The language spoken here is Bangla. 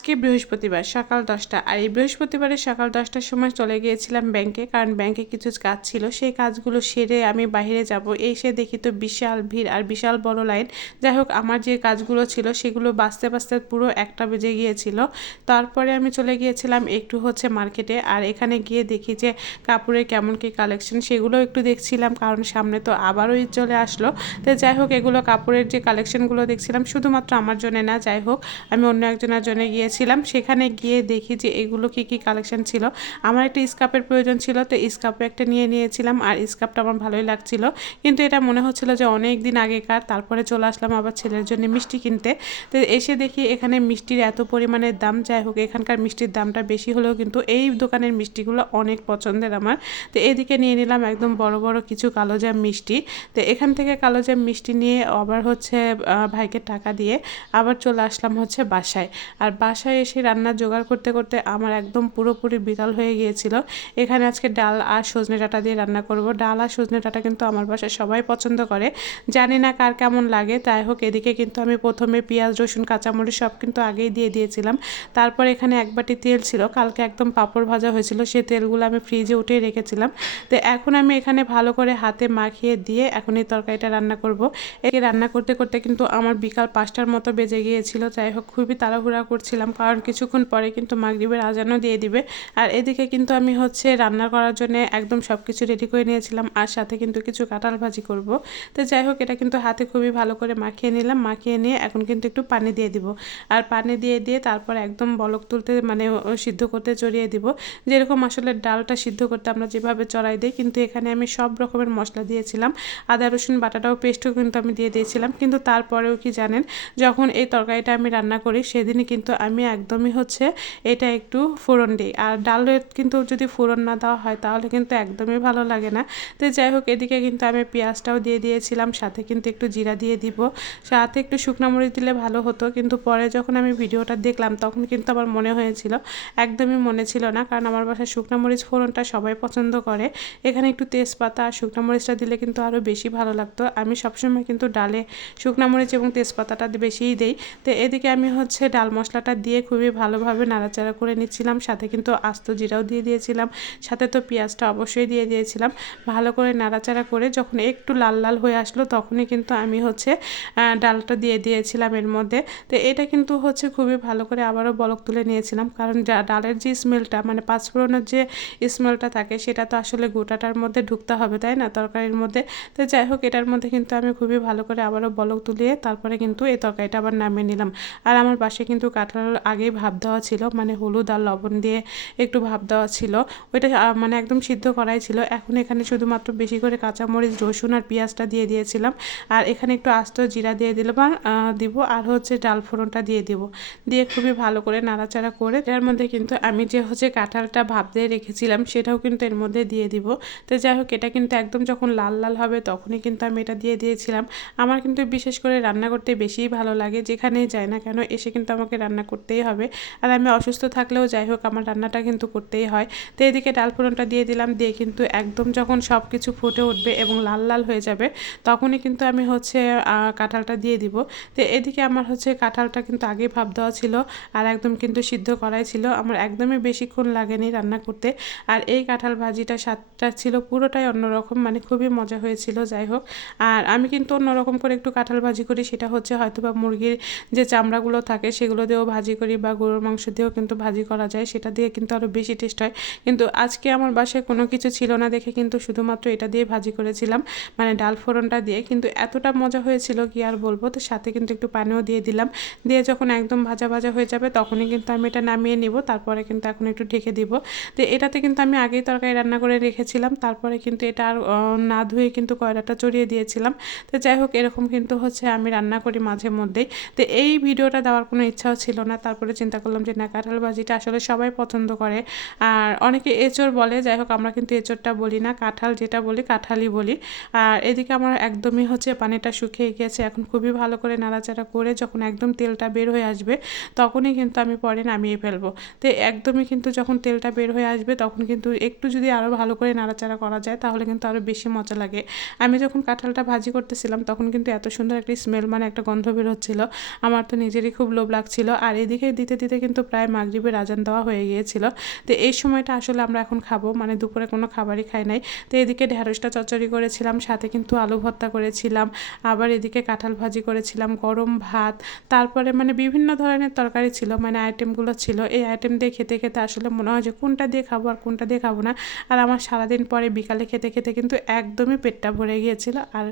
আজকে বৃহস্পতিবার সকাল 10টা আর এই বৃহস্পতিবারের সকাল 10টার সময় চলে গিয়েছিলাম ব্যাংকে, কারণ ব্যাংকে কিছু কাজ ছিল। সেই কাজগুলো সেরে আমি বাইরে যাব, এসে দেখি তো বিশাল ভিড় আর বিশাল বড় লাইন। যাই হোক, আমার যে কাজগুলো ছিল সেগুলো বাঁচতে বাঁচতে পুরো 1টা বেজে গিয়েছিল। তারপরে আমি চলে গিয়েছিলাম একটু মার্কেটে, আর এখানে গিয়ে দেখি যে কাপড়ের কেমন কী কালেকশন সেগুলো একটু দেখছিলাম, কারণ সামনে তো আবারও ঈদ চলে আসলো। তো যাই হোক, এগুলো কাপড়ের যে কালেকশনগুলো দেখছিলাম শুধুমাত্র আমার জন্য না, যাই হোক আমি অন্য একজনের জন্য গিয়েছিলাম। সেখানে গিয়ে দেখি যে এগুলো কি কি কালেকশন ছিল। আমার একটা স্কার্ফের প্রয়োজন ছিল, তো স্কার্ফও একটা নিয়েছিলাম, আর স্কার্ফটা আমার ভালোই লাগছিল, কিন্তু এটা মনে হচ্ছিল যে অনেক দিন আগেকার। তারপরে চলে আসলাম আবার ছেলের জন্য মিষ্টি কিনতে। তো এসে দেখি এখানে মিষ্টির এত পরিমাণের দাম। যাই হোক, এখানকার মিষ্টির দামটা বেশি হলেও কিন্তু এই দোকানের মিষ্টিগুলো অনেক পছন্দের আমার। তো এদিকে নিয়ে নিলাম একদম বড় বড় কিছু কালোজাম মিষ্টি। তো এখান থেকে কালোজাম মিষ্টি নিয়ে আবার ভাইকে টাকা দিয়ে আবার চলে আসলাম বাসায়। আর বাসায় এসে রান্নার জোগাড় করতে করতে আমার একদম পুরোপুরি বিকাল হয়ে গিয়েছিল। এখানে আজকে ডাল আর সজনে ডাঁটা দিয়ে রান্না করব। ডাল আর সজনে ডাঁটা কিন্তু আমার বাসায় সবাই পছন্দ করে, জানি না কার কেমন লাগে। তাই হোক, এদিকে কিন্তু আমি প্রথমে পেঁয়াজ রসুন কাঁচামরিচ সব কিন্তু আগেই দিয়ে দিয়েছিলাম। তারপর এখানে এক বাটি তেল ছিল, কালকে একদম পাঁপড় ভাজা হয়েছিল, সেই তেলগুলো আমি ফ্রিজে উঠিয়ে রেখেছিলাম। তো এখন আমি এখানে ভালো করে হাতে মাখিয়ে দিয়ে এখন এই তরকারিটা রান্না করব। একে রান্না করতে করতে কিন্তু আমার বিকাল 5টার মতো বেজে গিয়েছিল। যাই হোক, খুবই তাড়াহুড়া করছিলাম, কারণ কিছুক্ষণ পরে কিন্তু মাগরিবের আজানও দিয়ে দিবে। আর এদিকে কিন্তু আমি রান্না করার জন্য একদম সব কিছু রেডি করে নিয়েছিলাম, আর সাথে কিন্তু কিছু কাঁঠাল ভাজি করব। তো যাই হোক, এটা কিন্তু হাতে খুবই ভালো করে মাখিয়ে নিলাম। মাখিয়ে নিয়ে এখন কিন্তু একটু পানি দিয়ে দিব, আর পানি দিয়ে দিয়ে তারপর একদম বলক তুলতে সিদ্ধ করতে চড়িয়ে দিব। যেরকম আসলে ডালটা সিদ্ধ করতে আমরা যেভাবে চড়াই দিই, কিন্তু এখানে আমি সব রকমের মশলা দিয়েছিলাম। আদা রসুন বাটাটাও পেস্টও কিন্তু আমি দিয়ে দিয়েছিলাম। কিন্তু তারপরেও কি জানেন, যখন এই তরকারিটা আমি রান্না করি সেদিনই কিন্তু আমি একদমই এটা একটু ফোড়ন দিই। আর ডালের কিন্তু যদি ফোড়ন না দেওয়া হয় তাহলে কিন্তু একদমই ভালো লাগে না। তো যাই হোক, এদিকে কিন্তু আমি পেঁয়াজটাও দিয়ে দিয়েছিলাম, সাথে কিন্তু একটু জিরা দিয়ে দিব, সাথে একটু শুকনো মরিচ দিলে ভালো হতো। কিন্তু পরে যখন আমি ভিডিওটা দেখলাম তখন কিন্তু আমার মনে হয়েছিল, একদমই মনে ছিল না, কারণ আমার বাসায় শুকনো মরিচ ফোড়নটা সবাই পছন্দ করে। এখানে একটু তেজপাতা আর শুকনো মরিচটা দিলে কিন্তু আরও বেশি ভালো লাগতো। আমি সবসময় কিন্তু ডালে শুকনো মরিচ এবং তেজপাতাটা বেশিই দেই। তো এদিকে আমি ডাল মশলাটা দিয়ে খুবই ভালোভাবে নাড়াচাড়া করে নিচ্ছিলাম, সাথে কিন্তু আস্ত জিরাও দিয়ে দিয়েছিলাম, সাথে তো পেঁয়াজটা অবশ্যই দিয়ে দিয়েছিলাম। ভালো করে নাড়াচাড়া করে যখন একটু লাল লাল হয়ে আসলো তখনই কিন্তু আমি ডালটা দিয়ে দিয়েছিলাম এর মধ্যে। তো এটা কিন্তু খুবই ভালো করে আবারও বলক তুলে নিয়েছিলাম, কারণ ডালের যে স্মেলটা মানে পাঁচফোড়নের যে স্মেলটা থাকে সেটা তো আসলে গোটাটার মধ্যে ঢুকতে হবে, তাই না, তরকারির মধ্যে। তো যাই হোক, এটার মধ্যে কিন্তু আমি খুবই ভালো করে আবারও বলক তুলিয়ে তারপরে কিন্তু এই তরকারিটা আবার নামিয়ে নিলাম। আর আমার পাশে কিন্তু কাঁঠাল আগেই ভাপ দেওয়া ছিল, মানে হলুদ আর লবণ দিয়ে একটু ভাপ দেওয়া ছিল, ওইটা মানে একদম সিদ্ধ করাই ছিল। এখন এখানে শুধুমাত্র বেশি করে কাঁচামরিচ রসুন আর পেঁয়াজটা দিয়ে দিয়েছিলাম, আর এখানে একটু আস্ত জিরা দিয়ে দিলাম দিব, আর ডাল ফোড়নটা দিয়ে দিব, দিয়ে খুবই ভালো করে নাড়াচাড়া করে এর মধ্যে কিন্তু আমি যে কাঁঠালটা ভাপ দিয়ে রেখেছিলাম সেটাও কিন্তু এর মধ্যে দিয়ে দিব। তো যাই হোক, এটা কিন্তু একদম যখন লাল লাল হবে তখনই কিন্তু আমি এটা দিয়ে দিয়েছিলাম। আমার কিন্তু বিশেষ করে রান্না করতে বেশিই ভালো লাগে, যেখানেই যাই না কেন এসে কিন্তু আমাকে রান্না করতেই হবে। আর আমি অসুস্থ থাকলেও যাই হোক, আমার রান্নাটা কিন্তু করতেই হয়। তো এদিকে ডাল ফোড়নটা দিয়ে দিলাম, দিয়ে কিন্তু একদম যখন সব কিছু ফুটে উঠবে এবং লাল লাল হয়ে যাবে তখনই কিন্তু আমি কাঁঠালটা দিয়ে দিব। তো এদিকে আমার কাঁঠালটা কিন্তু আগেই ভাপ দেওয়া ছিল, আর একদম কিন্তু সিদ্ধ করাই ছিল, আমার একদমই বেশিক্ষণ লাগেনি রান্না করতে। আর এই কাঁঠাল ভাজিটা স্বাদটা ছিল পুরোটাই অন্যরকম, মানে খুবই মজা হয়েছিল। যাই হোক, আর আমি কিন্তু অন্যরকম করে একটু কাঁঠাল ভাজি করি, সেটা হয়তোবা মুরগির যে চামড়াগুলো থাকে সেগুলো দিয়েও ভাজি করি, বা গরুর মাংস দিয়েও কিন্তু ভাজি করা যায়, সেটা দিয়ে কিন্তু আরও বেশি টেস্ট হয়। কিন্তু আজকে আমার বাসায় কোনো কিছু ছিল না দেখে কিন্তু শুধুমাত্র এটা দিয়ে ভাজি করেছিলাম, মানে ডাল ফোড়নটা দিয়ে, কিন্তু এতটা মজা হয়েছিল কি আর বলবো। তো সাথে কিন্তু একটু পানিও দিয়ে দিলাম, দিয়ে যখন একদম ভাজা ভাজা হয়ে যাবে তখনই কিন্তু আমি এটা নামিয়ে নিব। তারপরে কিন্তু এখন একটু ঢেকে দিব। তো এটাতে কিন্তু আমি আগেই তরকারি রান্না করে রেখেছিলাম, তারপরে কিন্তু এটা আর না ধুয়ে কিন্তু কয়লাটা চড়িয়ে দিয়েছিলাম। তো যাই হোক, এরকম কিন্তু আমি রান্না করি মাঝে মধ্যেই। তো এই ভিডিওটা দেওয়ার কোনো ইচ্ছাও ছিল না, তারপরে চিন্তা করলাম যে না, কাঁঠাল ভাজিটা আসলে সবাই পছন্দ করে, আর অনেকে এঁচড় বলে। যাই হোক, আমরা কিন্তু এঁচড়টা বলি না, কাঁঠাল যেটা বলি কাঁঠালই বলি। আর এদিকে আমার একদমই পানিটা শুকিয়ে গিয়েছে, এখন খুবই ভালো করে নাড়াচাড়া করে যখন একদম তেলটা বের হয়ে আসবে তখনই কিন্তু আমি পরে নামিয়ে ফেলবো। তো একদমই কিন্তু যখন তেলটা বের হয়ে আসবে তখন কিন্তু একটু যদি আরও ভালো করে নাড়াচাড়া করা যায় তাহলে কিন্তু আরও বেশি মজা লাগে। আমি যখন কাঁঠালটা ভাজি করতেছিলাম তখন কিন্তু এত সুন্দর একটা স্মেল, মানে একটা গন্ধ বের হচ্ছিলো, আমার তো নিজেরই খুব লোভ লাগছিল। আর এই এদিকে দিতে দিতে কিন্তু প্রায় মাগরিবের আজান দেওয়া হয়ে গিয়েছিল। তো এই সময়টা আসলে আমরা এখন খাবো, মানে দুপুরে কোনো খাবারই খাই নাই। তো এদিকে ঢেঁড়সটা চচ্চড়ি করেছিলাম, সাথে কিন্তু আলু ভর্তা করেছিলাম, আবার এদিকে কাঁঠাল ভাজি করেছিলাম, গরম ভাত, তারপরে মানে বিভিন্ন ধরনের তরকারি ছিল, মানে আইটেমগুলো ছিল। এই আইটেম দিয়ে খেতে খেতে আসলে মনে হয় যে কোনটা দিয়ে খাবো আর কোনটা দিয়ে খাবো না। আর আমার সারাদিন পরে বিকালে খেতে খেতে কিন্তু একদমই পেটটা ভরে গিয়েছিল। আর